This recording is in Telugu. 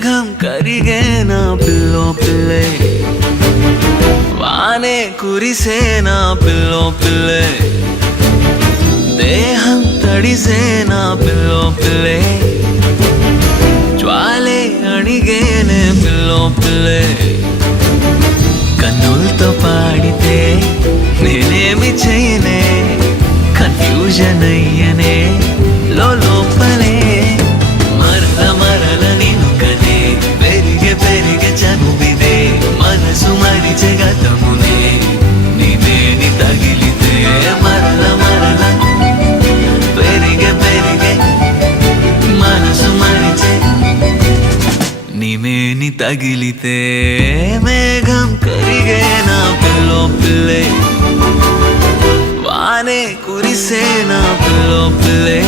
మేఘం కరిగేనా పిల్లో పిల్లే, వానే కురిసేనా పిల్లో పిల్లే, దేహం తడిసేనా పిల్లో పిల్లే, జ్వాలే అడిగేనే పిల్లో పిల్లే. కన్నులతో పాడితే నేనేమి చేయనే, కన్ఫ్యూజన్ అయ్యనే లోపలే. మరల మరల నిన్ను కనే పెరిగే పెరిగే చనువిదే, మనసు మరిచే గతమునే నీవేని తగిలితే. మరల మరల పెరిగే పెరిగే మనసు మరిచే నీవేని తగిలితే. మేఘం కరిగేనా పిల్లో పిల్లే, వానే కురిసేనా పిల్లో పిల్లే,